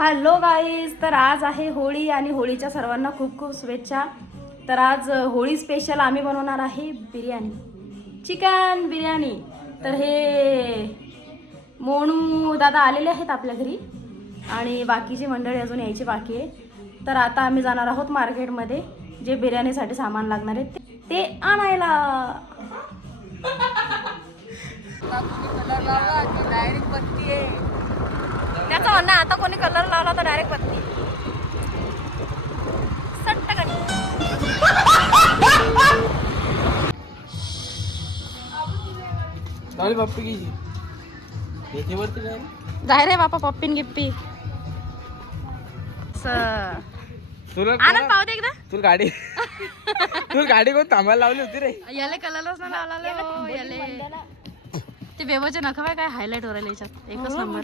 Hello guys, तर आज आहे होळी आणि होळीच्या सर्वांना खूप खूप शुभेच्छा. तर आज होळी स्पेशल आम्ही बनवणार आहे बिर्याणी, चिकन बिर्याणी. तर हे मोनू दादा आलेले आहेत आपल्या घरी आणि बाकीची मंडळी अजून यायची बाकी आहे. तर आता आम्ही जाणार आहोत मार्केटमध्ये जे बिर्याणीसाठी सामान लागणार आहे ते आणायला. डायरेक्ट बत्ती आहे त्याचं म्हणणं आता कोणी कलर लावला तर डायरेक्ट बत्ती सट्ट कणी. पप्पी की याच्यावरती काय जाय रे बापा पप्पीन गिप्पी. तुला आनंद पावते एकदा तुला गाडी तुला गाडी कोण थांबायला लावली होती रे? याले कलरच नाही लावला याले. ते बेबोचे नख काय हायलाइट हो राहिले याच्यात एकच नंबर.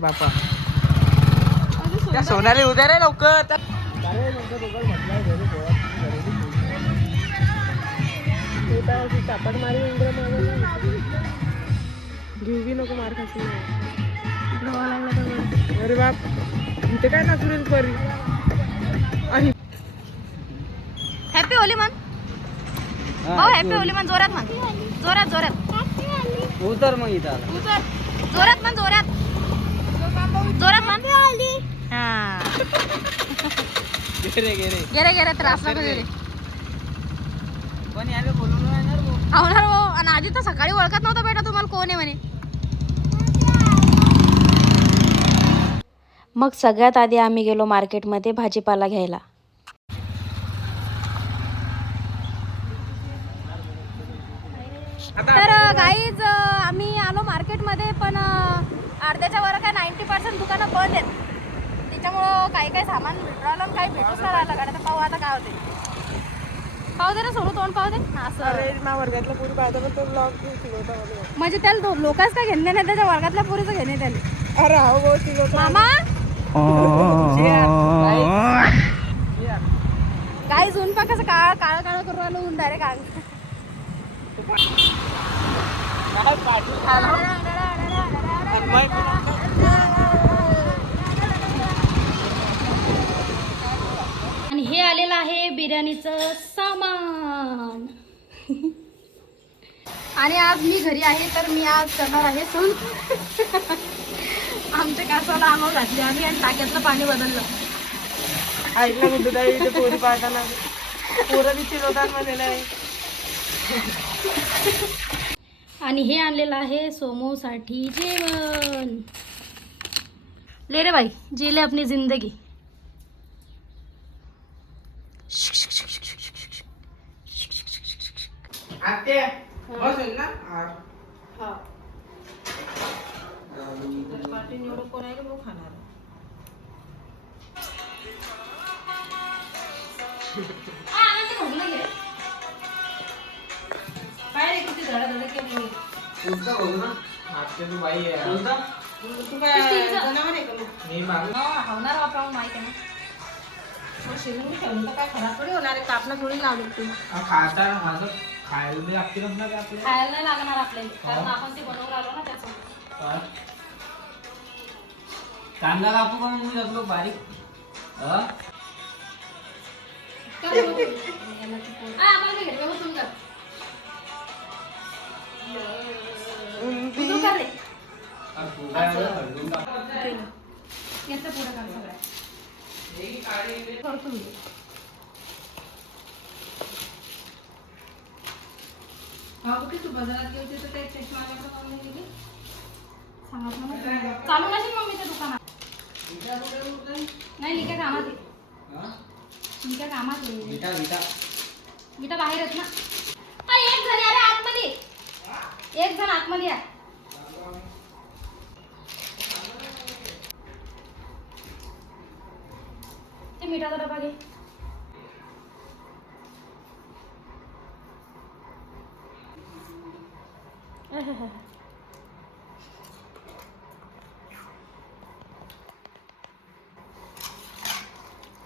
बापा त्या सोनाली उद्या रे लवकर. चापट मारी घेऊ नको मार खाशी. अरे बाप इथे काय नाचू परी. हॅपी होली मन भाऊ, हॅपी होली मन जोरात मन, जोरात जोरात उतर मग इथं उतर, जोरात मन, जोरात जोरात मन. हा गेरे गेरे गेरे गेरे त्रास नको गेरे. पण याला बोलून येणार होणार हो. आणि आधी तर सकाळी ओळखत नव्हतं बेटा तुम्हाला कोण आहे म्हणे. मग सगळ्यात आधी आम्ही गेलो मार्केटमध्ये भाजीपाला घ्यायला. तर गाईज आम्ही आलो मार्केटमध्ये, पण अर्ध्याच्या वर काय 90% दुकानं बंद आहेत. त्याच्यामुळं काही काही सामान भेटू राहिलं, काही भेटूच नाही राहिलं. गाड्या तर पाहू आता काय होते. पाहू दे ना, सोडू तोंड पाहू दे असं. वर्गातला पुरी पाहता पण तो ब्लॉग शिकवता म्हणजे त्याला लोकांच काय घेणे नाही, त्याच्या वर्गातल्या पुरीचं घेणे त्याला. अरे हो शिकवता मामा गाईज ऊन पा कसं काळ काळ काळ करून राहिलं ऊन डायरेक्ट आग. आणि हे आलेलं आहे बिर्याणीचं सामान. आणि आज मी घरी आहे, तर मी आज करणार आहे सून. आमच्या कासाला आंघोळ घातली आम्ही आणि टाक्यातलं पाणी बदललं. ऐकलं कुठं इथे पोरी पाहताना पोरं दिसतील होतात नाही. आणि हे आणलेलं आहे सोमोसाठी जेवण. ले रे भाई, जी ले अपनी जिंदगी. आत्या बस ना. कोण आहे का खाणार? काय रे किती धडाधड केली. तुमचा बोल ना. आजच्या तू बाई आहे. तू काय जनावर आहे का मग? मी मागू होणार वापरावून माहिती आहे ना. मग शिजून ठेवलं तर काय खराब थोडी होणार आहे. कापणं थोडी लावली तुम्ही. खाता माझं खायला लागतील ना ते आपल्याला. खायला नाही लागणार आपल्याला, कारण आपण ते बनवून आलो ना त्याचं. कांदा कापू पण मी लागलो बारीक. आम्हाला नाही घेतलं, तुम्ही कर. तू कर रे. याचं पुढं कर सगळ्या. करतो मी. तू बाजारात गेली तर ते चष्मा गेली सांगत ना. चालू नसेल मग मी त्या दुकानात. नाही मी काय कामात आहे. मी काय कामात आहे. विटा बाहेर आहेत ना. एक जण अरे आतमध्ये, एक जण आतमध्ये या. ते मिठाचा डबा घे.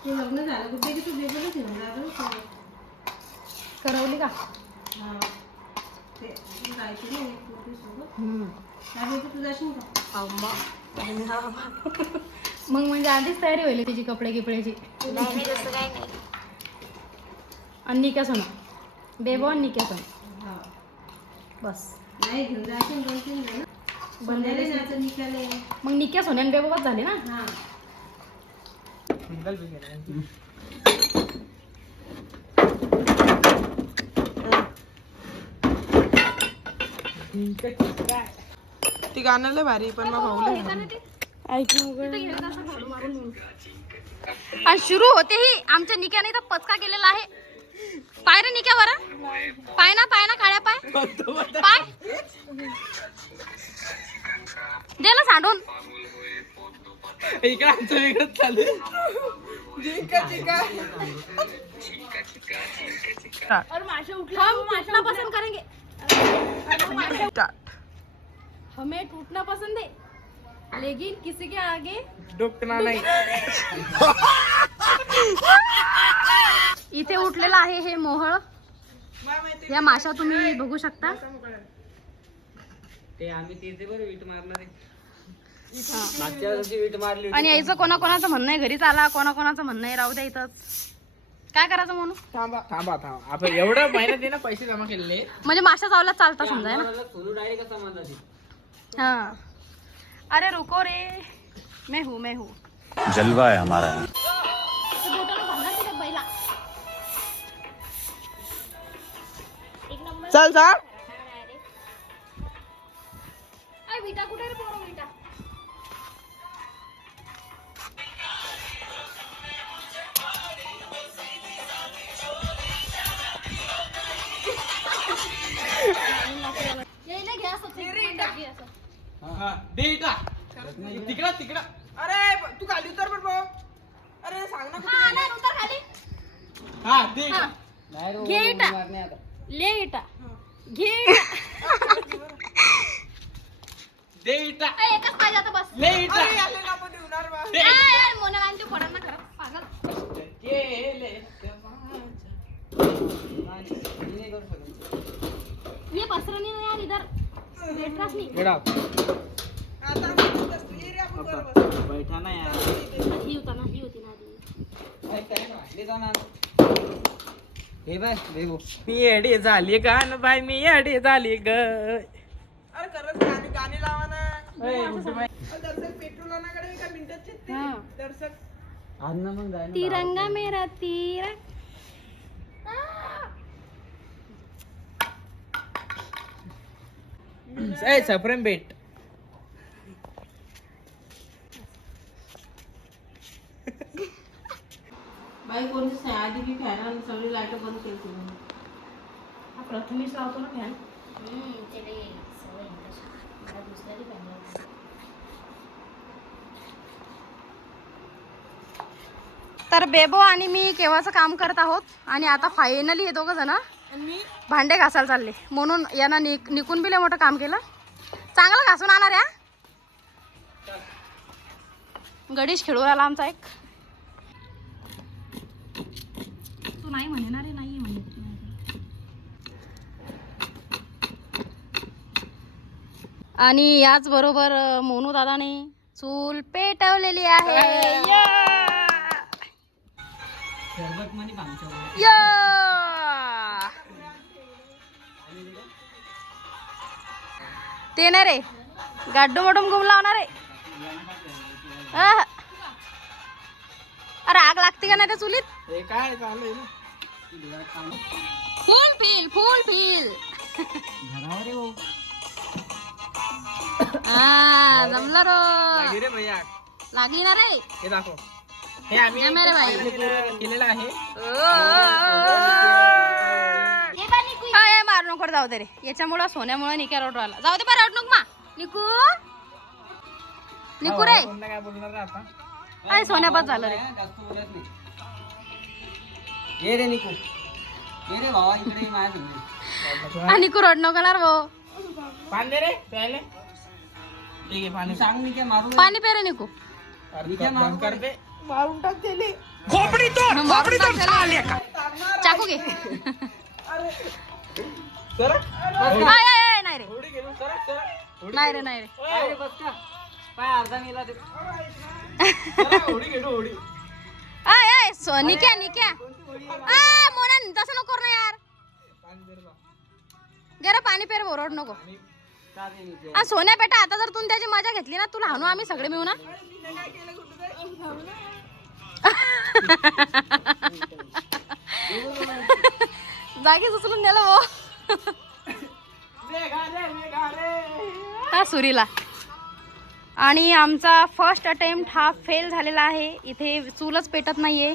लग्न झालं कुठे की तू वेगळं करवली का? ते जायचं नाही सोबत. काय बोलतो तू जाशील का? मग म्हणजे आधीच तयारी होईल तिची कपडे गिपड्याची. नाही तसं काही नाही. आणि निक्या सोना बेबो आणि निक्या सोना बस. नाही घेऊन जायचे 2-3 जण बनलेले ना तर निघाले. मग निक्या सोन्या आणि बेबोच झाले ना. हा ती गाणं लय भारी पण मग भाऊले आणि सुरू होते ही आमच्या निक्याने तर पचका केलेला आहे. पाय रे निक्या बरं, पाय ना काळ्या पाय दे ना सांडून. इकडे आमचं वेगळंच चालू आहे. हम टूटना पसंद करेंगे. हमें टूटना पसंद है लेकिन किसी के आगे डोकना नाही. इथे उठलेला आहे हे मोहळ. या माशा तुम्ही बघू शकता. ते आम्ही तिथे बरं वीट मारणार आहे. मागच्या वर्षी वीट मारली होती. आणि यायचं कोणाकोणाचं म्हणणं आहे घरीच आला, कोणाकोणाचं म्हणणं आहे राहू द्या इथंच. काय करायचं म्हणून थांबा आपण एवढं मेहनतीनं पैसे जमा केलेले. म्हणजे माशा चावला चालता समजा है ना. सोनू डायरेक्ट कसा मारला ती. हाँ अरे रुको रे मैं हूँ जलवा है हमारा. चल चाल. विटा कुठे रे पोरं विटा. तिकडं अरे तू खाली उतर पण भाऊ. अरे सांग ना कुठे. हा दे. नाही रे, घे इटा. मारणे आता. ले इटा घे इटा. दे इटा. एकच पाहिजे आता बस. ले इटा. अरे आले ना आपण येणार बा. मोना आणि ते पडा ना खरं पागल. केले मी नाही करू शकत. ये पसरणी नाही यार इधर बेटरास नाही. आता आपण बसली रे आपण बरोबर. बैठा ना यार. ही होती ना आधी. हे बाय बेबू. मी येडी झाली गाण बाय मी येडी झाली ग. अरे खरंच गाणी लावा ना. दर्शक पेट्रोल आणाकडे एका मिनिटात येते. हा. दर्शक आज ना मग जाय ना. तिरंगा मेरा तिरंगा. सप्रेम बेट. बाई कोणती आधी बी फॅन सगळी लाईट बंद केली तुम्ही. हा प्रथमेश लावतो ना फॅन. तर बेबो आणि मी केव्हाचं काम करत आहोत आणि आता फायनली हे दोघं जण भांडे घासायला चालले. म्हणून यांना निकून बिले मोठं काम केलं. चांगलं घासून आणणार या. गणेश खेळून आला आमचा एक. तू नाही म्हणणार रे. नाही म्हणे. आणि याच बरोबर मोनू दादाने चूल पेटवलेली आहे. सरबत मध्ये भांगच्या. ते नाही रे गाड्डू मडून गुम लावणार आहे. अरे आग लागते का नाही त्या चुलीत. हे काय चालू आहे ना. फुल फील घरावर आहे भाऊ. हा जमलं लागे रो. रे भैया. लागली ना रे. हे दाखव. हे आम्ही जमे रे भाई. केलेलं आहे. काय मारू नको जाऊ दे रे. याच्यामुळं सोन्यामुळे निक्या रोड आला. जाऊ दे बरं रडू नको मा. निकू रे. कोणता काय बोलणार रे आता. काय सोन्या बस झालं रे. जास्त बोलत नाही. ये रे निकू. ये रे भावा इकडे ये माझ्या घरी. आणि निकू रड नको ना भाऊ. पाणी दे रे प्यायले. ठीक आहे पाणी. सांग मी काय मारू. पाणी पे रे निकू. बंद कर दे. मारून टाक त्याले. चाकू घे. सरक. नाही रे थोडी गेलो. सरक. नाही रे. अरे बस का. पाय अर्धा नेला ते होडी घेतो होडी आय आय निक्या निक्या मोना तसं नको करू ना यार गेरा पाणी पेर ओरड नको सोन्या बेटा आता जर तू त्याची मजा घेतली ना तुला हाणू आम्ही सगळे मिळू ना जागी उचलून दिलं वो हा सुरीला आणि आमचा फर्स्ट अटेम्प्ट हा फेल झालेला आहे इथे चूलच पेटत नाहीये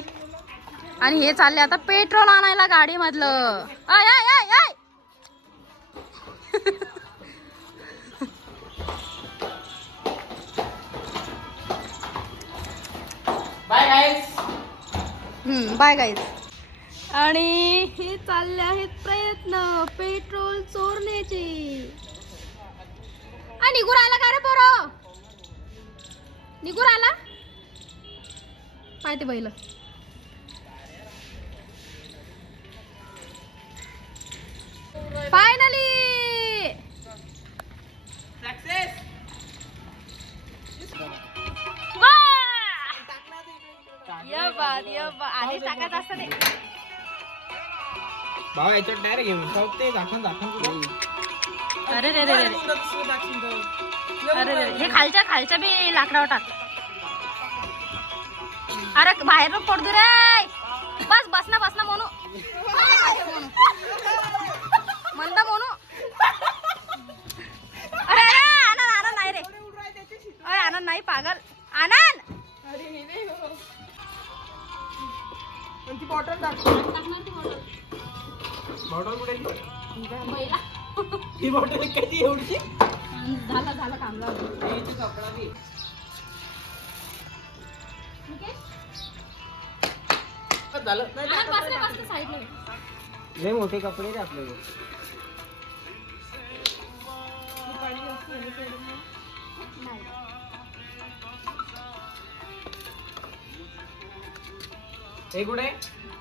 आणि हे चालले आता पेट्रोल आणायला गाडी मधलं आय आय आय आय बाय गाईस बाय गाईज आणि हे चालले आहेत प्रयत्न पेट्रोल चोरण्याचे निघून आला का रे पोरो निघून आला पाय ते बैल फायनली सक्सेस आधीच टाकायचं असतं ते भाऊ याच्यात डायरेक्ट घेऊन ते दाखवून अरे रे रे रे अरे रे हे खालच्या बी लाकडावर टाक अरे बाहेर पडतो रे बस ना म्हणू म्हणता म्हणू अरे आनंद नाही रे अरे आनंद नाही पागल आनंद बॉटल बॉटल कुठे ही बॉटल कधी एवढी झालं काम कपडा बी झालं लय मोठे कपडे रे आपल्याकडे हे कुठे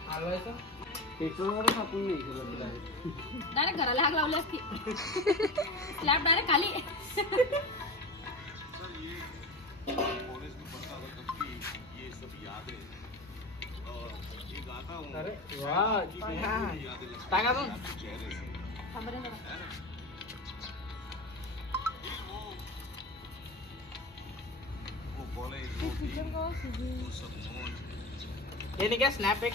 हलवायचं पेट्रोलवरच आपण नाही डायरेक्ट घराला आग लावली असती स्लॅब डायरेक्ट खाली अरे वाह टाका तू हे नाही काय स्नॅप एक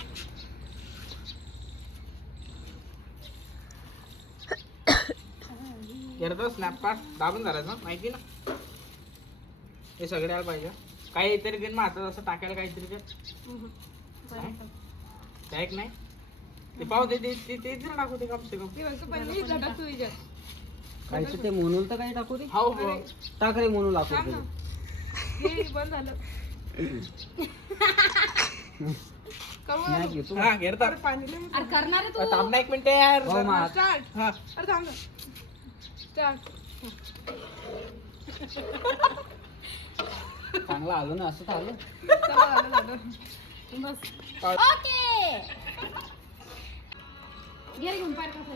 करतो स्नॅप कार्ड दाबून धरायचं माहिती ना हे सगळे आलं पाहिजे काहीतरी दिन मग हातात असं टाकायला काहीतरी ते एक नाही ते पाहू ते टाकू ते कम से कम कायचं ते मोनूल तर काही टाकू दे हो टाक रे मोनूल टाकू दे बंद झालं नाही घेतो हा घेरता पाणी अरे करणार आहे तू थांब ना एक मिनिट यार हो मा स्टार्ट हा अरे थांब ना स्टार्ट चांगला आलो ना असं झालं बस ओके घे रे घेऊन पाय कसं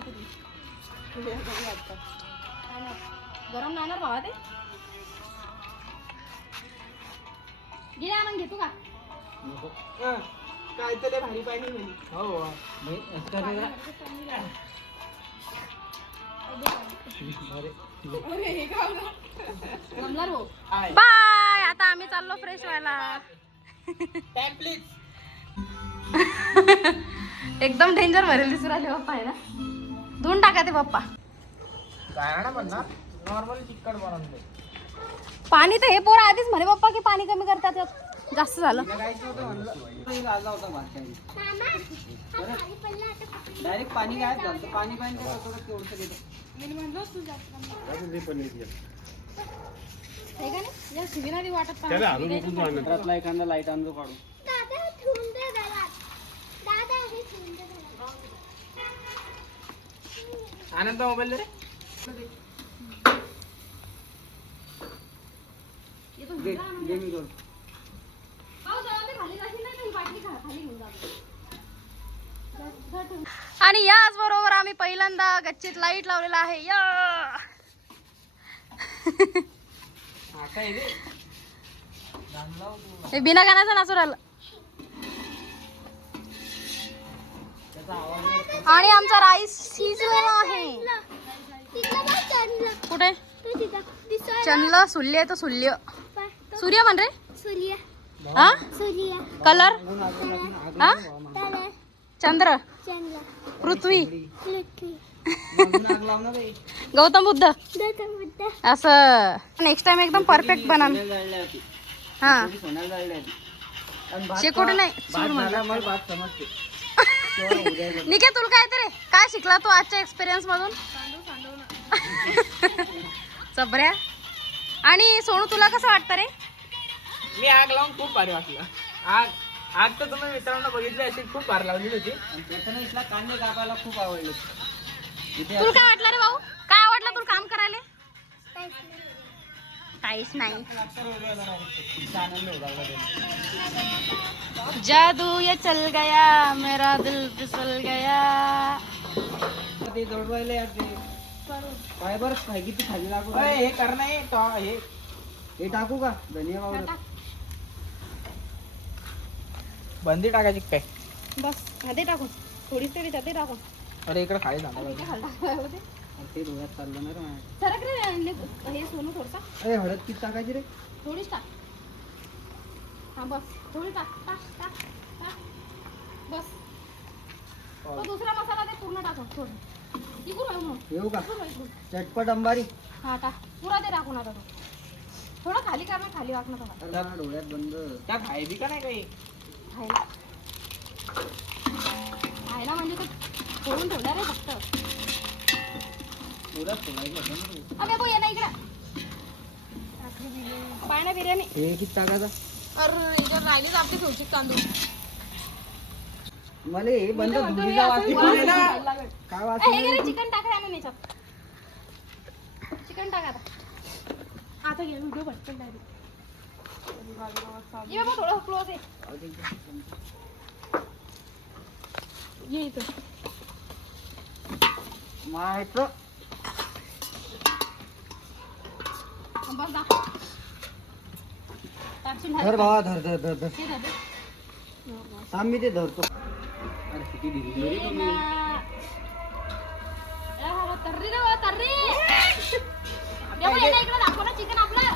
गरम नाणार भावा ते घे आनंद घेतो का काय तर भारी पाणी म्हणे हो जमला रो बाय आता आम्ही चाललो फ्रेश व्हायला टाइम प्लीज एकदम डेंजर भरेल दिसू राहिले पप्पा आहे ना धुवून टाका ते पप्पा काय ना म्हणणार नॉर्मल चिकट बनवून दे पाणी तर हे पोरं आधीच म्हणे पप्पा की पाणी कमी करतात यात. जास्त झालं डायरेक्ट पाणी काय झालं पाणी पाणी तेवढं हे का नाही या सुविधा वाटत घरातला एखादा लाईट आणतो काढून आनंद मोबाईल रे दे मी करतो आणि याच बरोबर आम्ही पहिल्यांदा गच्चीत लाईट लावलेला आहे या आता हे बिना गाण्याचं नाचू राहिलं. आणि आमचा राईस शिजलेला आहे. कुठे चंद्र सुल्य तर सूर्य सूर्य म्हण रे. हा कलर हा चंद्र पृथ्वी गौतम बुद्ध असं. नेक्स्ट टाइम एकदम परफेक्ट बना. हा शेकोटी नाही सूर म्हणतात. निके तुला काय तरी काय शिकला तू आजच्या एक्सपिरियन्स मधून? चबऱ्या. आणि सोनू तुला कसं वाटतं रे? मी आग लावून खूप भारी वाटलं. आग तर तुम्ही मित्रांना बघितली अशी खूप भारी लावली होती. त्याच्यानं इथला कांदे कापायला खूप आवडले. तुला काय वाटलं रे भाऊ? काय आवडलं तुला काम करायला? काहीच नाही. जादू ये चल गया मेरा दिल फिसल गया. ते जोड राहिले यार ते फायबर काय किती खाली लागू. हे कर नाही हे टाकू का धनिया पावडर? बंदी टाकायची काय? बस मध्ये टाकून थोडीच तरी त्यात टाकून. अरे इकडे खाली झालं. ते डोळ्यात चाललं ना रे माझ्या. सरक रे हे सोनू थोडसा. अरे हळद किती टाकायची रे? थोडीच टाक. हा बस थोडी टाक टाक टाक टाक बस. तो दुसरा मसाला ते पूर्ण टाकून थोडं. इकडून आहे म्हणून. येऊ का इकडून. चटपट अंबारी? हा टाक पुरा ते टाकून आता तो. थोडं खाली कर ना खाली वाकणं थोडा. अरे माझ्या डोळ्यात बंद. त्या खायची का नाही काही? खायला खायला म्हणजे तो फोडून ठेवला रे फक्त. डोळ्यात सोडायचं होतं ना ते. अबे बो ये ना इकडं. पाण्या बिर्याणी. हे किती टाकायचा? अरे इकडे राहिलीच आपली थोडीशी तांदूळ. मला हे बंद धुळीचा वास येतोय ना. काय वास हे येतोय? घे चिकन टाक रे आम्ही याच्यात. चिकन टाक आता. आता घे व्हिडिओ भटकन डायरेक्ट. ये बाबा थोडं क्लोज आहे. ये इथं. मायचं बस दाखव. टाकशील धर बाबा धर धर धर धर. हे धर दे. थांब मी ते धरतो. अरे किती ढिली रे तुम्ही. तर्री रे वा, तर्री. ये बघ, ये ना इकडं दाखव ना चिकन आपलं.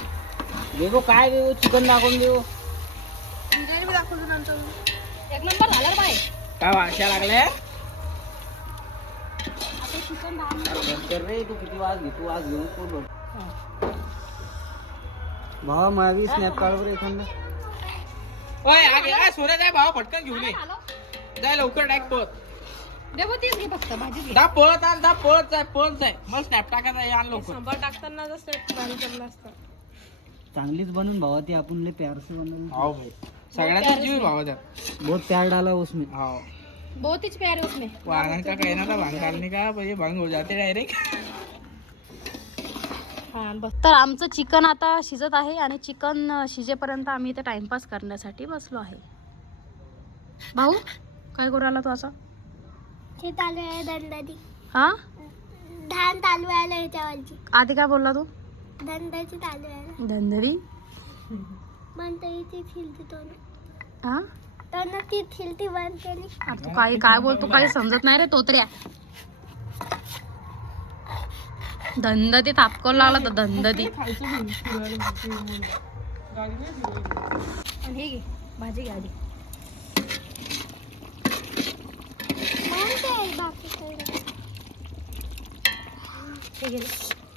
देवो काय देऊ चिकन दाखवून देऊ. बिर्याणी दाखवतो नंतर. एक नंबर झाला रे बाई. काय वाशा लागल्या? आता चिकन दाखव. कर रे तू किती वाज घेतो वाज घेऊन कोण बघ. भावा मावी स्नॅप काढ एखादा. ओय आगे सोन्या जाय भावा पटकन घेऊन ये. जाय लवकर डायरेक्ट पळत. देवो तीच घे फक्त भाजीच घे. दा पळत आण दा पळत जाय मग स्नॅप टाकायचा आहे, आण लवकर. सांबार टाकताना जसं पाणी पडलं असतं. चांगलीच बनून भावा ती आपण लय प्यार से बनवली. हाव भाई सगळ्यांचा जीव भावा त्यात. बहुत प्यार डाला उसमें. हाव बहुत ही प्यारे उसमें. वाहन का कहना था भांग डालने का ये भंग हो जाते डायरेक्ट. हा बस. तर आमचं चिकन आता शिजत आहे आणि चिकन शिजेपर्यंत आम्ही इथे टाइमपास करण्यासाठी बसलो आहे. भाऊ काय करू राहिला तू असं? हे चालू आहे दंडाची. हा धान चालू आहे ह्याच्यावरची. आधी काय बोलला तू? दंडाची चालू आहे. धंदरी. म्हणतो ती फिरती तो हा ना ती फिरती बंद केली. अरे तू काय बोलतो काही समजत नाही रे तोतऱ्या. धंद ते तापकं लागला तर धंद ती. हे घे भाजी घ्या आधी. म्हणते बाकी सगळं. हे घे.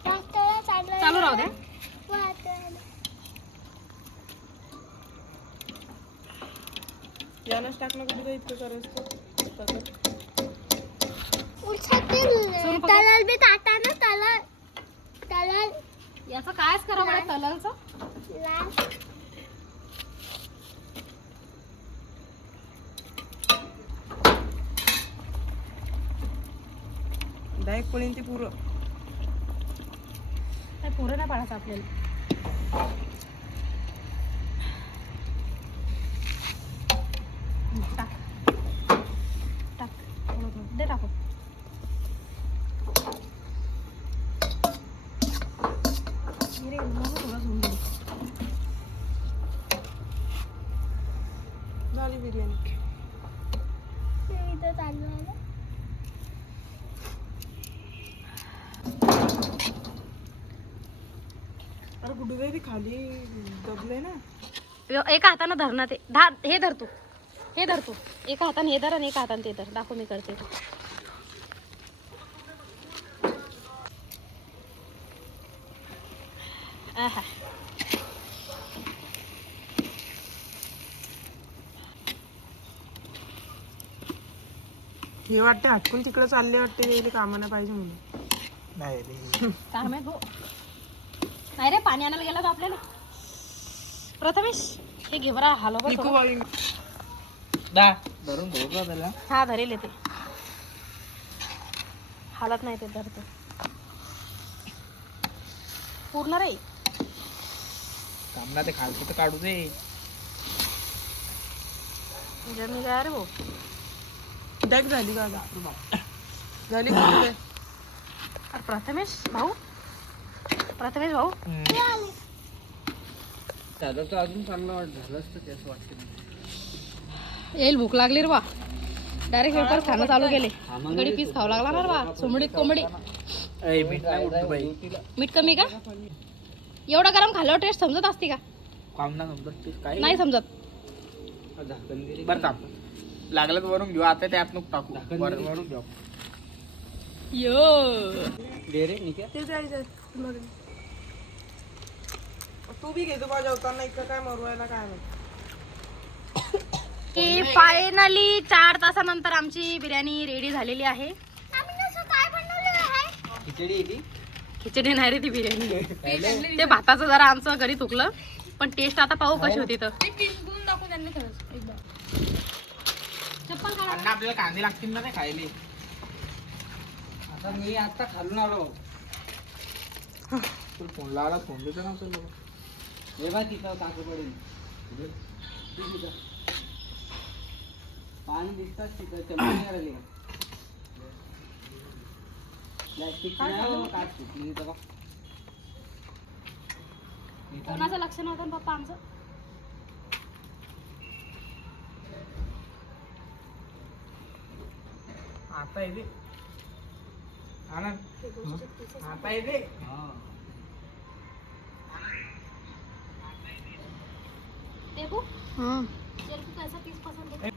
वाटतं चालू चालू राहू द्या. यानंच टाकलं कुठे इतकं करायचं. तलाल बी टाटा ना तलाल. तलाल याचं कायच करा मला तलालचं. लाल. डायरेक्ट पण ती पुरं काय पुरं नाही पाडायचं आपल्याला. टाक टाक थोडं थोडं दे टाकू. रे मग थोडं घेऊन दे. आली बिर्याणी. इथं चालू आहे ना. अरे गुडवे बी खाली दबले ना. एका हातानं धर ना ते हे धर तू, हे धर तू. एका हाताने हे धर आणि एका हाताने ते धर. दाखव मी करते. आहा. हे वाटते हटकून तिकडे चालले वाटते, यायला कामाला पाहिजे म्हणून. नाही काय माहित भाऊ. नाही रे, पाणी आणायला गेला तो आपल्याला. प्रथमेश हे घे बरा, हलव निकू बरं. बाई. धरून धरू त्याला. हा धरेल ते, हालत नाही ते धरते पूर्ण रे. काम ना ते खालचं तर काढू दे. जमी काय रे भाऊ. डॅक झाली का आता? झाली का? अरे प्रथमेश भाऊ, प्रथमेश भाऊ. दादा तर अजून चांगलं झालं असतं ते असं वाटतं. येईल भूक लागली रे बा. डायरेक्ट वेपर खाणं चालू केले. गडी पीस खावं लागला ना रे बा. कोंबडी कोंबडी. मीठ कमी का? एवढं गरम खाल्ल्यावर टेस्ट समजत असते का? काम ना समजत काय नाही समजत. बरं थांब, लागलं तर वरून घेऊ. आता त्यात नको टाकू, वरून घेऊ. यो दे रे निघ्या. ते जायचं तू बी घेतो माझ्या होताना इकडं काय मरवायला काय नाही. फायनली 4 तासानंतर आमची बिर्याणी रेडी झालेली आहे. आम्ही नुसतं काय बनवलं आहे? खिचडी आहे ती. खिचडी नाही रे ती बिर्याणी. ते भाताचं जरा आमचं घरी तुकलं, पण टेस्ट आता पाहू कशी होती. तर अण्णा आपल्याला कांदे लागतील ना नाही खायले. आता मी आता खालून आलो. तू फोन लावला, फोन देतो ना असं लोक. हे बा तिथं टाकू पडेल. पाणी दिसतात तिथं चमची राहिली का? प्लॅस्टिक काच सुटली तिथं. कोणाचं लक्ष नव्हतं पप्पा आमचं. आता येते आनंद, आता येते. देखो तेरे को कैसा पीस पसंद है?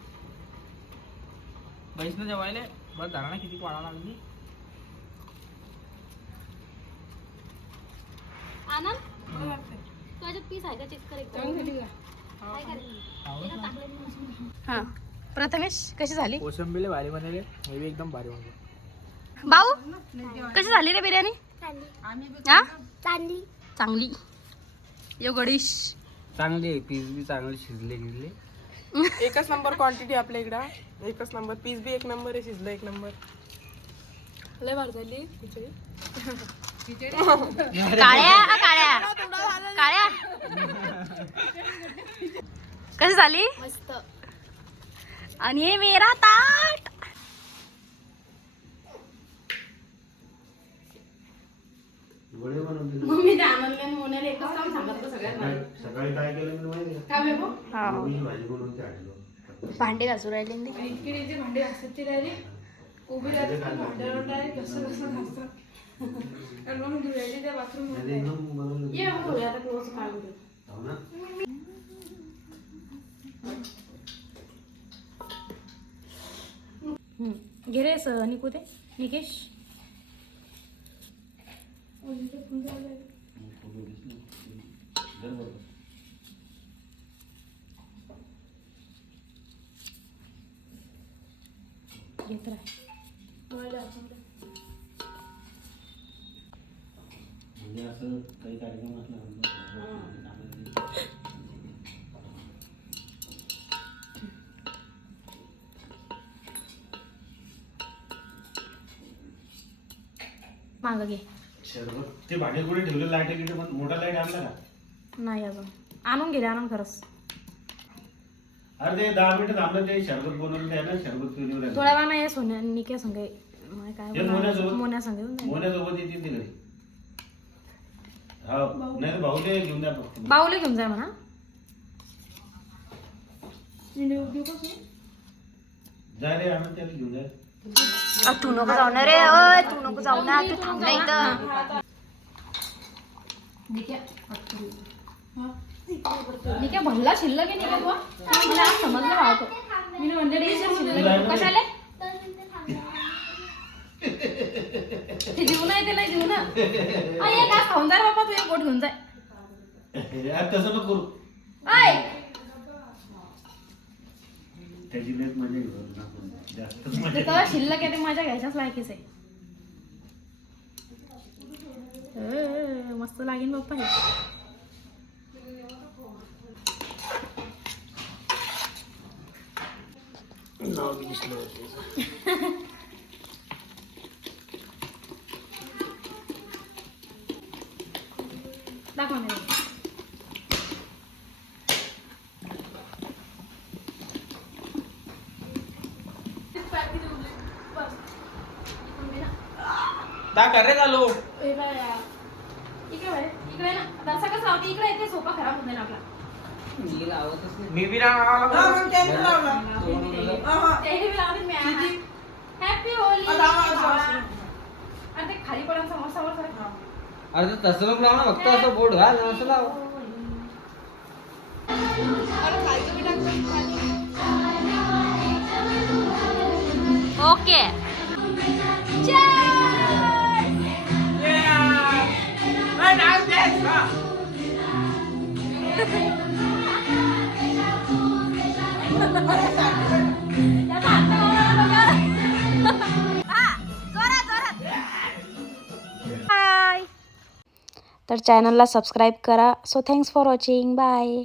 बैस ना जेवायला. बरं झाला ना, किती वाढा लागली. आनंद तुझ्यात पीस आहे का? चेक कर एकदा. हा प्रथमेश कशी झाली? कोशिंबीर भारी बनवले, हे बी एकदम भारी बनवले. भाऊ कशी झाली रे बिर्याणी? हा चांगली. चांगली. यो गणेश चांगले पीस बी चांगले शिजले गिजले. एकच नंबर क्वांटिटी आपल्या इकडं. एकच नंबर पीस बी एक नंबर आहे, शिजलं एक नंबर. लय भारी झाली खिचडी. काळ्या काळ्या काळ्या कशी झाली? मस्त. आणि हे मेरा ताट. मम्मी ते आनंद मोनाला एकच काम सांगितलं सगळ्यांना. सकाळी काय केलं मी माहिती आहे काय बाबू? का? कोबीची भाजी बनवून आणलो. भांडे घासू राहिले ना ते. इकडे जे भांडे घासायचे राहिले, कोबी राहिले, भांड्यावर डायरेक्ट कसं घासतात. आणि मग धुवायचे त्या बाथरूम नाही ते एकदम बनवलं. ये मग धुया, आता क्लोज काढू दे. हो ना? घे रे निकू ते निकेश. घेत राह. म्हणजे असं काही कार्यक्रम असला मागं घे. शरबत ते भांडे कुठे ठेवले? लाईट गिटे पण मोठा लाईट आणला का? नाही अजून आणून गेले. आणून खरंच अरे ते 10 मिनिटं थांबलं, ते शरबत बनवलं आहे ना, शरबत पिऊन येऊ थोड्या वेळा नाही सोन्या निक्या संग काय हे मोन्यासोबत? मोन्या संग येऊन जाईल. मोन्यासोबत येतील ते घरी. हा नाही तर भाऊले घेऊन द्या फक्त. बाऊले घेऊन जाय म्हणा. जा रे आणून त्याला घेऊन जा. तू नको जाऊ ना रे, अय तू नको जाऊ ना, तू थांब ना इथं. मी काय भल्ला शिल्लक आहे नाही का तू? मला आज समजलं राहतो. मी म्हणले शिल्लक कशाले ते देऊ नाही, ते नाही देऊ ना. अय का खाऊन जाय बाबा, तू एक बोट घेऊन जाय. यार तसं नको करू. अय त्याची लेट म्हणजे जास्त मजा तर शिल्लक आहे ते माझ्या घ्यायच्याच लायकीच आहे. मस्त लागेल बाप्पा हे. दाखवा मी. दा कर रे चालू. इकडे इकडे ना दसा कसं लावते, इकडे येते सोफा खराब होते ना आपला. मी लावतच नाही. मी बी राहणार. त्याही बी लावते मी. Happy Holy. अरे ते खाली पडून समोर समोर सर. अरे तसं नको लाव ना, फक्त असं बोट घाल ना, असं लाव. ओके. तर चॅनलला सबस्क्राईब करा. So thanks for watching. Bye.